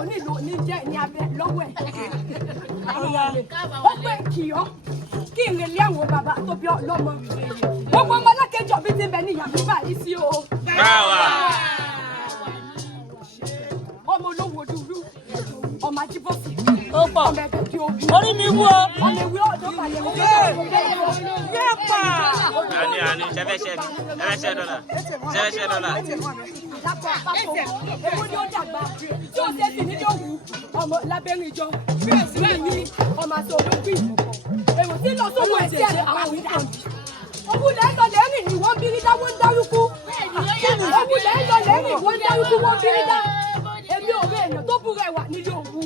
onílù oníjẹ́ ní abẹ́ lọ́wọ́ ẹ̀. Ó pé kì ọ́ kí n lè lé àwọn bàbá tó bí ọlọ́mọ. Gbogbo ọmọ alákẹ́jọ́ bí ti bẹ ní ìyàwó báyìí sí o. Ọmọ olówó dúdú, ọmọ ajíbọ̀sì. Ọmọ ẹ̀bẹ̀ tí o bí. Orí mi wú o. Ọmọ ìwé ọ̀dọ́ balẹ̀ wọ́n. Yẹ́pà. Ani, $7 $7. Lápá àpapọ̀, èwo ni ó dàgbà tí ó ṣe sì nílé òwú ọmọ lábẹ́rìn ìjọ ní ọmọ àti olóògbé èrò tí lọ sówó ẹ̀sẹ̀ rẹ̀ àwọn ìdá. Òwúlẹ̀ ń lọ lẹ́rìn ní wọ́n bírí dá wọ́n dárúkú. Òwúlẹ̀ ń lọ lẹ́rìn wọ́n dárúkú wọ́n bírí dá. Èmi ò rí èèyàn tó búrẹ̀ wà nílé òwú.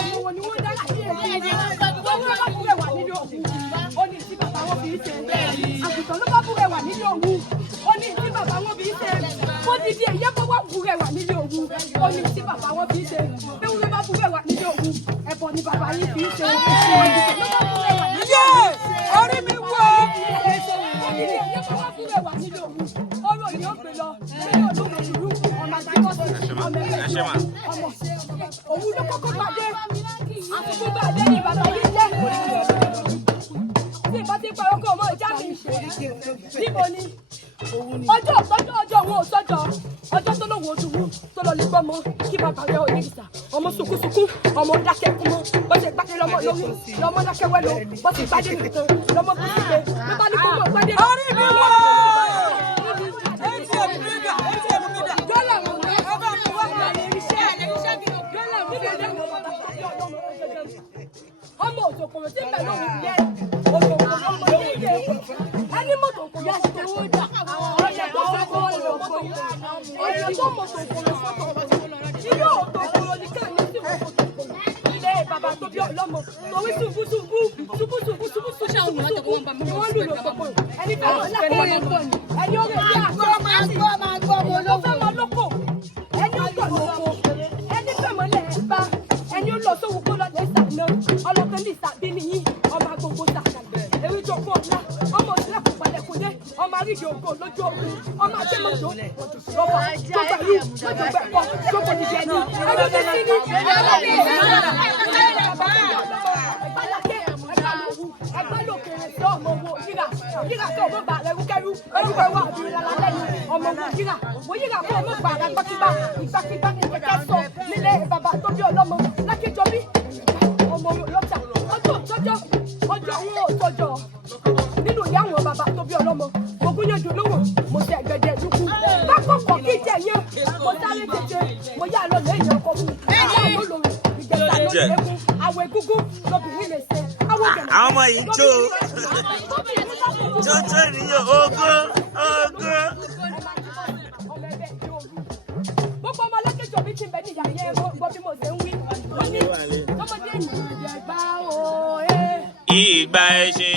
Èmi wo ni wọ́n dá sí èmi? Wọ́n bá búrẹ̀ wà nílé òwú. Ó ní tí bàbá wọn fi ń ṣe. Àgùntàn ló bá búrẹ̀ wà nílé òwú. Ó ní tí bàbá wọn fi ń ṣe. Ó ti di èyí bó wá búrẹ̀ wà nílé òwú. Ó ní tí bàbá wọn fi ń ṣe. Bí wọ́n bá búrẹ̀ wà nílé òwú. Ẹ̀bọ̀ ni bàbá yín fi ń ṣe. Àgùntàn ló bá búrẹ̀ wà nílé òwú. Orí mi wú o. Ó ti di èyí bó wá búrẹ̀ wà nílé òwú. Ọ̀rọ̀ ni ó gbé lọ. Nínú olóògbé ìlú ọmọ àjíwọ́sí ọmọ ẹgbẹ́ ọmọ òun ló kọ́kọ́ gbàdé. Àkókò gbàdé ni bàbá yìí jẹ́. Tí ìbá ti parọ́ kọ́ ọmọ ìjà mi. Níbo ni? Ọjọ́ wọn ò sọ́jọ́. Ọjọ́ tó lówó dùnú tó lọ lè gbọ́mọ kí bàbá rẹ̀ ò ní ìsà. Ọmọ sunkúnsunkú, ọmọ dákẹ́ kú mọ́. Bó ṣe gbàdé lọ́mọ lórí, lọ́mọ dákẹ́ wẹ́ lọ. Bó ṣe gbàdé nìkan, lọ́mọ kú sílé. Bí bá ní kó mọ̀ gbàdé. Orí mi wú o. Ọmọ òjòkòrò tí bẹ̀rẹ̀ òun yẹ òjòkòrò ọmọ ní ilé ẹni mọ̀tò òkòrò ọ̀sẹ̀ owó dà ọ̀sẹ̀ tó fẹ́ kó lọ fọ́ ọ̀sẹ̀ tó mọ̀tò òkòrò fọ́tò ilé òtò òkòrò ní káàní sí òkòrò ilé bàbá tó bí ọlọ́mọ torí ṣubúṣubú ni wọ́n lù lọ gbogbo ẹni fẹ́ mọ̀ lápò ẹni ó rẹ̀ bí àgbọ̀ ló fẹ́ mọ lóko ẹni ó tọ̀ lóko ẹni fẹ́ mọ̀ lẹ́ẹ̀ bá ẹni ó lọ sówó kó lọ lẹ́sà náà ọlọ́kan ní ìsàbí nìyí ọmọ agbègbè sàkà èrí jòkó ọ̀la ọmọ òṣèlú àpòpalẹ̀kùnlé ọmọ àríjì ògo lójú ogun ọmọ àjẹmọ́tò lọ́wọ́ tó pẹ̀lú mọ́tò gbẹ̀pọ̀ tó kò dìde ẹni ẹni tó sí ní ẹgbẹ́ lòkèrè sí ọmọ owó yíra tó ọmọ bàrẹ̀ rúkẹ́rú orúkọ wà ọdún ìlànà lẹ́yìn ọmọ owó yíra mo yíra fún ọmọ bàrẹ̀ gbọ́kígbà ìgbàkígbà kẹ̀kẹ́ sọ nílé bàbá tó bí ọlọ́mọ lákìjọbí ọmọ lọ́jà ọjọ́ wọn ò tọjọ́ nínú ìyá àwọn bàbá tó bí ọlọ́mọ ogún yẹn dùn lówó mo ṣe ẹgbẹ̀dẹ̀ dúkú lákòókò kí jẹ yẹn mo sáré tètè mo yá lọ lẹ́yìn ọkọ fún àwọn olórí ìjẹta ló lè kún àwọn egúngún lóbìnrin lè ṣe àwọn àwọn ọmọ yìí jó ènìyàn ogún. Gbogbo ọmọ alákẹ́jọ́ mi ti bẹ̀ ní ìyá yẹn gbọ́ bí mo ṣe ń wí. Wọ́n ní ọmọdé ènìyàn ìgbà òye. Ìgbà ẹṣin.